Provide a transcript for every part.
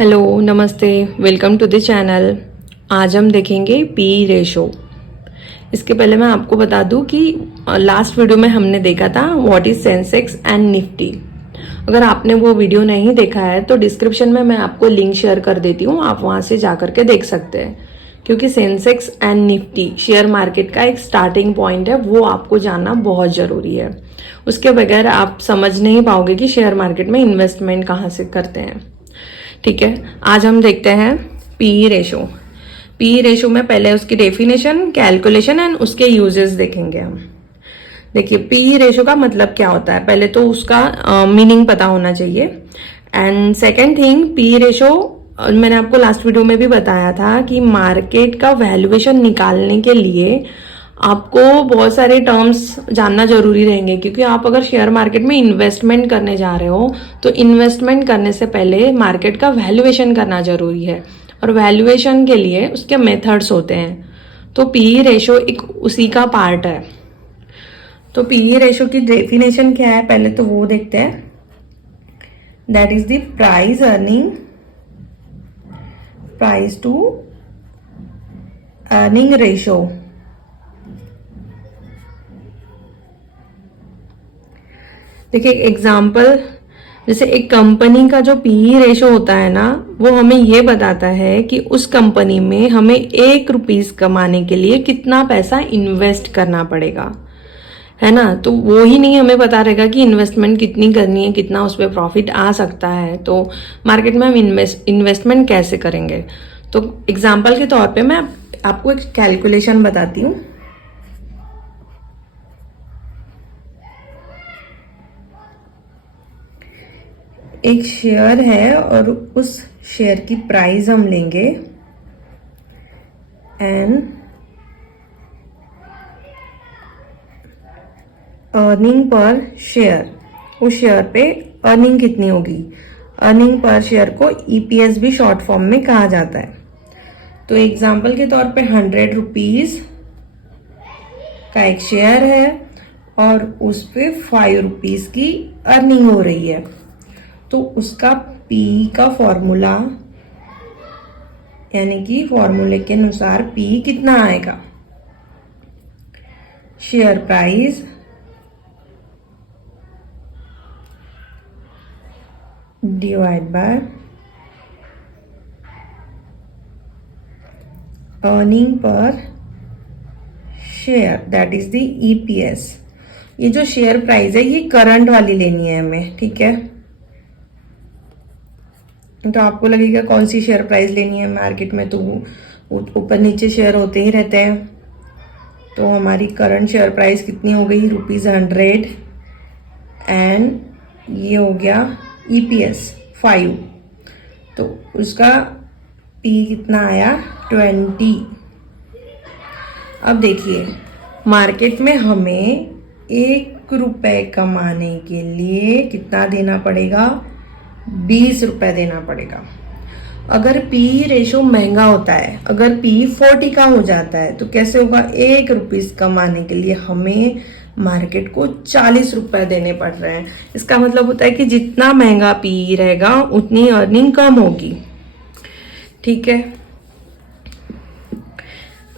Hello नमस्ते, welcome to the channel. आज हम देखेंगे पी रेशो। इसके पहले मैं आपको बता दूं कि लास्ट वीडियो में हमने देखा था what is Sensex and Nifty. अगर आपने वो वीडियो नहीं देखा है तो डिस्क्रिप्शन में मैं आपको लिंक शेयर कर देती हूँ, आप वहां से जा करके देख सकते हैं। क्योंकि Sensex and Nifty share market का एक स्टार्टिंग पॉइंट है, वो आपको जानना बहुत जरूरी है। उसके बगैर आप समझ नहीं पाओगे कि शेयर मार्केट में इन्वेस्टमेंट कहाँ से करते हैं। ठीक है, आज हम देखते हैं पीई रेशो। पीई रेशो में पहले उसकी डेफिनेशन, कैलकुलेशन एंड उसके यूजेस देखेंगे हम। देखिए, पीई रेशो का मतलब क्या होता है, पहले तो उसका मीनिंग पता होना चाहिए। And second thing, PE ratio मैंने आपको लास्ट वीडियो में भी बताया था कि मार्केट का वैल्यूएशन निकालने के लिए आपको बहुत सारे टर्म्स जानना जरूरी रहेंगे। क्योंकि आप अगर शेयर मार्केट में इन्वेस्टमेंट करने जा रहे हो तो इन्वेस्टमेंट करने से पहले मार्केट का वैल्यूएशन करना जरूरी है, और वैल्यूएशन के लिए उसके मेथड्स होते हैं। तो पीई रेशो एक उसी का पार्ट है। तो पीई रेशो की डेफिनेशन क्या है, पहले तो वो देखते हैं। That is the price to earning ratio. देखिए एग्जाम्पल, जैसे एक कंपनी का जो पीई रेशो होता है ना, वो हमें ये बताता है कि उस कंपनी में हमें ₹1 कमाने के लिए कितना पैसा इन्वेस्ट करना पड़ेगा, है ना। तो वो ही नहीं हमें पता रहेगा कि इन्वेस्टमेंट कितनी करनी है, कितना उस पर प्रॉफिट आ सकता है, तो मार्केट में हम इन्वेस्टमेंट कैसे करेंगे। तो एग्जाम्पल के तौर पे मैं आपको एक कैलकुलेशन बताती हूँ। एक शेयर है और उस शेयर की प्राइस हम लेंगे एंड अर्निंग पर शेयर। उस शेयर पे अर्निंग कितनी होगी, अर्निंग पर शेयर को ईपीएस भी शॉर्ट फॉर्म में कहा जाता है। तो एग्जांपल के तौर पे ₹100 का एक शेयर है और उस पे ₹5 की अर्निंग हो रही है। तो उसका पी का फॉर्मूला, यानी कि फॉर्मूले के अनुसार पी कितना आएगा, share price divide by earning per share, that is the EPS. ये जो शेयर प्राइस है ये करंट वाली लेनी है हमें, ठीक है। तो आपको लगेगा कौन सी शेयर प्राइस लेनी है, मार्केट में तो ऊपर नीचे शेयर होते ही रहते हैं। तो हमारी करंट शेयर प्राइस कितनी हो गई, ₹100, एंड ये हो गया ईपीएस 5। तो उसका पी कितना आया, 20। अब देखिए, मार्केट में हमें ₹1 कमाने के लिए कितना देना पड़ेगा, ₹20 देना पड़ेगा। अगर पी रेशो महंगा होता है, अगर पी 40 का हो जाता है, तो कैसे होगा, ₹1 कमाने के लिए हमें मार्केट को ₹40 देने पड़ रहे हैं। इसका मतलब होता है कि जितना महंगा पी रहेगा उतनी अर्निंग कम होगी, ठीक है।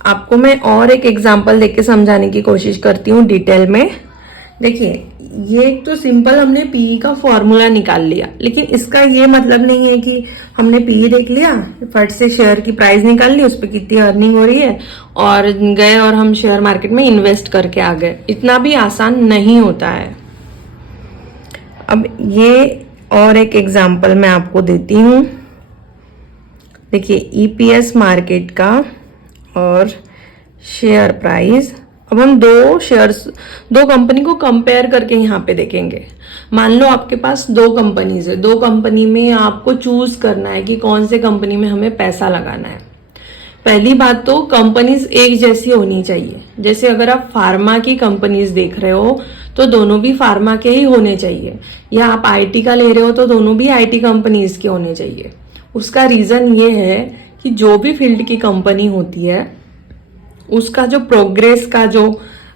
आपको मैं और एक एग्जांपल देके समझाने की कोशिश करती हूँ डिटेल में। देखिए, ये एक तो सिंपल हमने पीई का फॉर्मूला निकाल लिया, लेकिन इसका ये मतलब नहीं है कि हमने पीई देख लिया, फट से शेयर की प्राइस निकाल ली, उस पर कितनी अर्निंग हो रही है और गए और हम शेयर मार्केट में इन्वेस्ट करके आ गए। इतना भी आसान नहीं होता है। अब ये और एक एग्जांपल मैं आपको देती हूँ। देखिए, ईपीएस मार्केट का और शेयर प्राइस। अब हम दो कंपनी को कंपेयर करके यहाँ पे देखेंगे। मान लो आपके पास 2 कंपनीज है, 2 कंपनी में आपको चूज करना है कि कौन से कंपनी में हमें पैसा लगाना है। पहली बात तो कंपनीज एक जैसी होनी चाहिए। जैसे अगर आप फार्मा की कंपनीज देख रहे हो तो दोनों भी फार्मा के ही होने चाहिए, या आप आईटी का ले रहे हो तो दोनों भी आईटी कंपनीज के होने चाहिए। उसका रीजन ये है कि जो भी फील्ड की कंपनी होती है उसका जो प्रोग्रेस का जो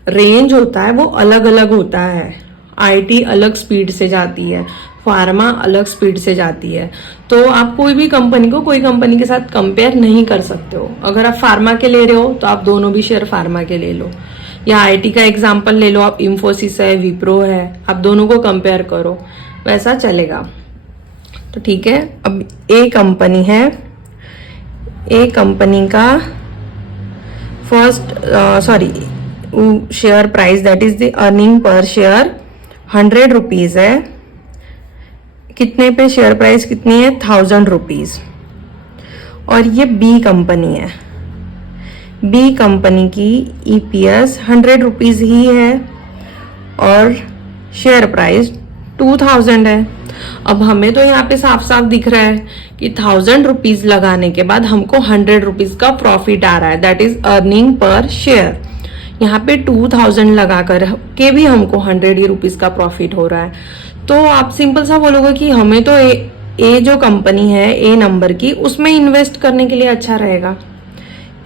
रेंज होता है वो अलग अलग होता है। आईटी अलग स्पीड से जाती है, फार्मा अलग स्पीड से जाती है। तो आप कोई भी कंपनी को कोई कंपनी के साथ कंपेयर नहीं कर सकते हो। अगर आप फार्मा के ले रहे हो तो आप दोनों भी शेयर फार्मा के ले लो, या आईटी का एग्जांपल ले लो, आप इंफोसिस है, विप्रो है, आप दोनों को कंपेयर करो, वैसा चलेगा। तो ठीक है, अब ए कंपनी है, ए कंपनी का share price that is the earning per share 100 rupees है। कितने पे शेयर प्राइस कितनी है? 1000 रुपीज। और ये बी कंपनी है, बी कंपनी की ईपीएस 100 रुपीज ही है और शेयर प्राइस 2000 है। अब हमें तो यहाँ पे साफ साफ दिख रहा है कि 1000 रुपीज लगाने के बाद हमको 100 रुपीज का प्रॉफिट आ रहा है, that is earning per share. यहाँ पे 2000 लगा कर के भी हमको 100 ही रुपीज का प्रॉफिट हो रहा है। तो आप सिंपल सा बोलोगे कि हमें तो ए जो कंपनी है ए नंबर की, उसमें इन्वेस्ट करने के लिए अच्छा रहेगा।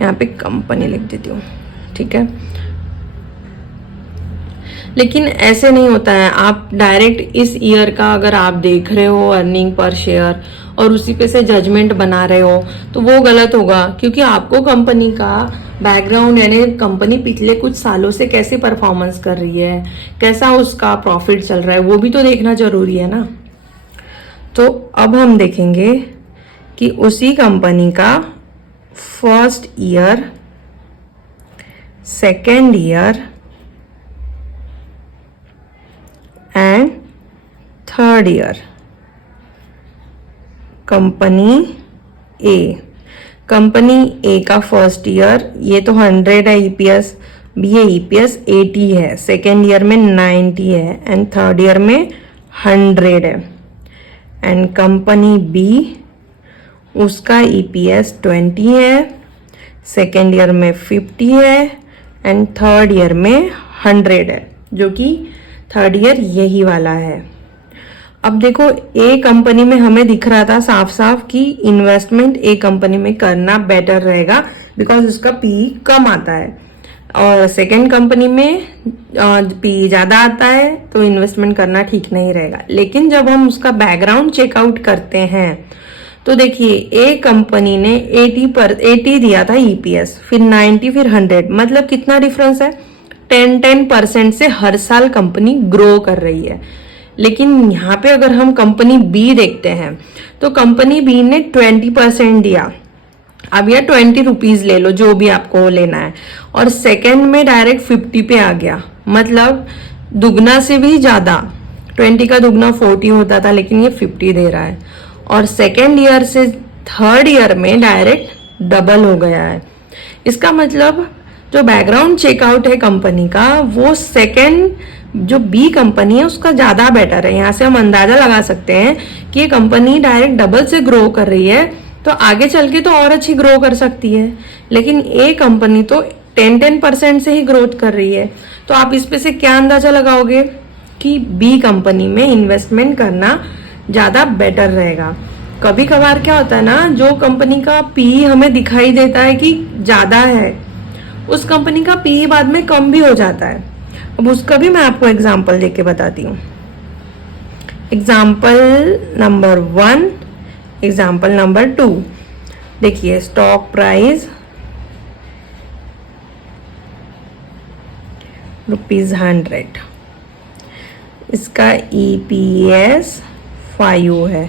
यहाँ पे कंपनी लिख देती हूँ, ठीक है। लेकिन ऐसे नहीं होता है। आप डायरेक्ट इस ईयर का अगर आप देख रहे हो अर्निंग पर शेयर और उसी पे से जजमेंट बना रहे हो तो वो गलत होगा, क्योंकि आपको कंपनी का बैकग्राउंड यानी कंपनी पिछले कुछ सालों से कैसे परफॉर्मेंस कर रही है, कैसा उसका प्रॉफिट चल रहा है, वो भी तो देखना जरूरी है ना। तो अब हम देखेंगे कि उसी कंपनी का first year, second year and third year. Company A का फर्स्ट ईयर, ये तो 100 है ईपीएस, ये ईपीएस 80 है, सेकेंड ईयर में 90 है एंड थर्ड ईयर में 100 है। एंड कंपनी बी, उसका ईपीएस 20 है, सेकेंड ईयर में 50 है एंड थर्ड ईयर में 100 है, जो कि थर्ड ईयर यही वाला है। अब देखो ए कंपनी में हमें दिख रहा था साफ साफ कि इन्वेस्टमेंट ए कंपनी में करना बेटर रहेगा बिकॉज उसका पी कम आता है, और सेकेंड कंपनी में पी ज्यादा आता है तो इन्वेस्टमेंट करना ठीक नहीं रहेगा। लेकिन जब हम उसका बैकग्राउंड चेकआउट करते हैं तो देखिए ए कंपनी ने 80 दिया था ईपीएस, फिर 90, फिर 100, मतलब कितना डिफरेंस है? 10% से हर साल कंपनी ग्रो कर रही है। लेकिन यहाँ पे अगर हम कंपनी बी देखते हैं तो कंपनी बी ने 20% दिया। अब यह 20 रुपीज ले लो जो भी आपको लेना है, और सेकेंड में डायरेक्ट 50 पे आ गया, मतलब दुगना से भी ज्यादा। 20 का दुगना 40 होता था, लेकिन ये 50 दे रहा है। और सेकेंड ईयर से थर्ड ईयर में डायरेक्ट डबल हो गया है। इसका मतलब जो बैकग्राउंड चेकआउट है कंपनी का, वो सेकेंड जो बी कंपनी है उसका ज्यादा बेटर है। यहाँ से हम अंदाजा लगा सकते हैं कि ये कंपनी डायरेक्ट डबल से ग्रो कर रही है, तो आगे चल के तो और अच्छी ग्रो कर सकती है। लेकिन ए कंपनी तो 10% से ही ग्रोथ कर रही है। तो आप इस पे से क्या अंदाजा लगाओगे कि बी कंपनी में इन्वेस्टमेंट करना ज्यादा बेटर रहेगा। कभी कभार क्या होता है ना, जो कंपनी का पी हमें दिखाई देता है कि ज्यादा है, उस कंपनी का पी बाद में कम भी हो जाता है। अब उसका भी मैं आपको एग्जाम्पल देके बताती हूँ। एग्जाम्पल नंबर 1, एग्जाम्पल नंबर 2 देखिए। स्टॉक प्राइस ₹100, इसका ईपीएस 5 है,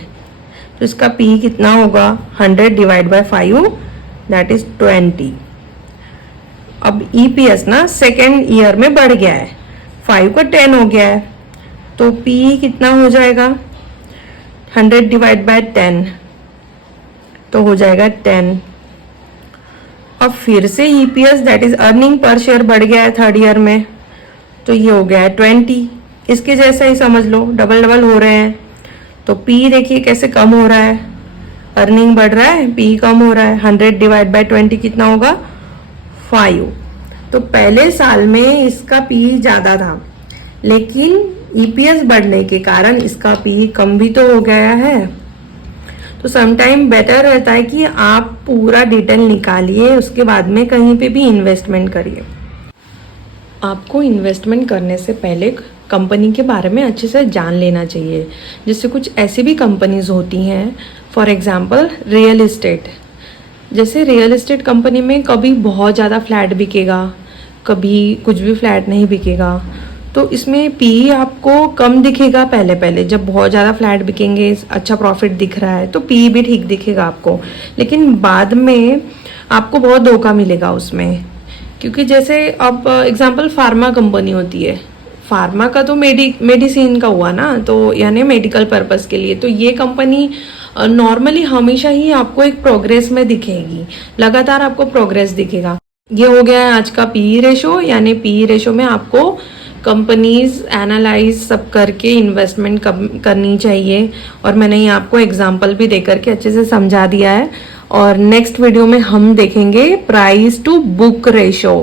तो इसका पी कितना होगा? 100 डिवाइड बाय 5 दैट इज 20। अब ईपीएस ना सेकेंड ईयर में बढ़ गया है, 5 का 10 हो गया है, तो पी कितना हो जाएगा? 100 डिवाइड बाय 10 तो हो जाएगा 10। अब फिर से EPS that is earning per share बढ़ गया है थर्ड ईयर में, तो ये हो गया है 20। इसके जैसा ही समझ लो, डबल डबल हो रहे हैं। तो पी देखिए कैसे कम हो रहा है, अर्निंग बढ़ रहा है, पी कम हो रहा है। 100 डिवाइड बाय 20 कितना होगा? 5। तो पहले साल में इसका पी ज्यादा था, लेकिन ईपीएस बढ़ने के कारण इसका पी कम भी तो हो गया है। तो समटाइम बेटर रहता है कि आप पूरा डिटेल निकालिए, उसके बाद में कहीं पे भी इन्वेस्टमेंट करिए। आपको इन्वेस्टमेंट करने से पहले कंपनी के बारे में अच्छे से जान लेना चाहिए। जैसे कुछ ऐसी भी कंपनीज होती हैं, फॉर एग्जांपल रियल इस्टेट। जैसे रियल इस्टेट कंपनी में कभी बहुत ज़्यादा फ्लैट बिकेगा, कभी कुछ भी फ्लैट नहीं बिकेगा, तो इसमें पी आपको कम दिखेगा। पहले जब बहुत ज़्यादा फ्लैट बिकेंगे, अच्छा प्रॉफिट दिख रहा है, तो पी भी ठीक दिखेगा आपको, लेकिन बाद में आपको बहुत धोखा मिलेगा उसमें। क्योंकि जैसे अब एग्जांपल फार्मा कंपनी होती है, फार्मा का तो मेडिसिन का हुआ ना, तो यानी मेडिकल पर्पस के लिए, तो ये कंपनी नॉर्मली हमेशा ही आपको एक प्रोग्रेस में दिखेगी, लगातार आपको प्रोग्रेस दिखेगा। ये हो गया है आज का पी रेशो, यानी पी रेशो में आपको कंपनीज एनालाइज सब करके इन्वेस्टमेंट करनी चाहिए, और मैंने ये आपको एग्जांपल भी देकर के अच्छे से समझा दिया है। और नेक्स्ट वीडियो में हम देखेंगे प्राइस टू बुक रेशो।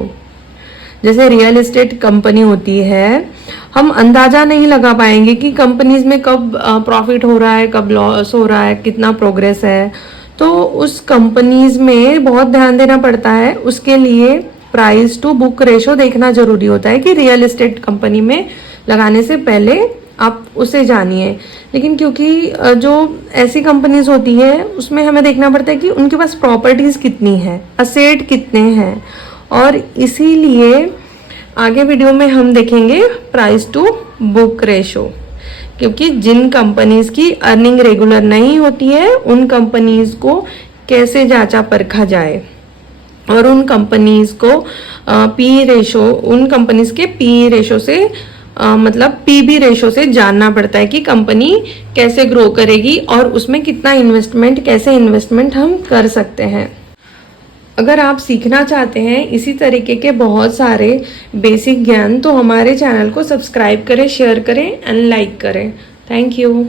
जैसे रियल एस्टेट कंपनी होती है, हम अंदाजा नहीं लगा पाएंगे कि कंपनीज में कब प्रॉफिट हो रहा है, कब लॉस हो रहा है, कितना प्रोग्रेस है, तो उस कंपनीज में बहुत ध्यान देना पड़ता है। उसके लिए प्राइस टू बुक रेशो देखना जरूरी होता है कि रियल एस्टेट कंपनी में लगाने से पहले आप उसे जानिए। लेकिन क्योंकि जो ऐसी कंपनीज होती है उसमें हमें देखना पड़ता है कि उनके पास प्रॉपर्टीज कितनी है, असेट कितने हैं, और इसीलिए आगे वीडियो में हम देखेंगे प्राइस टू बुक रेशो। क्योंकि जिन कंपनीज की अर्निंग रेगुलर नहीं होती है, उन कंपनीज को कैसे जांचा परखा जाए, और उन कंपनीज को पी रेशो, उन कंपनीज के पी रेशो से मतलब पीबी रेशो से जानना पड़ता है कि कंपनी कैसे ग्रो करेगी और उसमें कितना इन्वेस्टमेंट, कैसे इन्वेस्टमेंट हम कर सकते हैं। अगर आप सीखना चाहते हैं इसी तरीके के बहुत सारे बेसिक ज्ञान, तो हमारे चैनल को सब्सक्राइब करें, शेयर करें एंड लाइक करें। Thank you.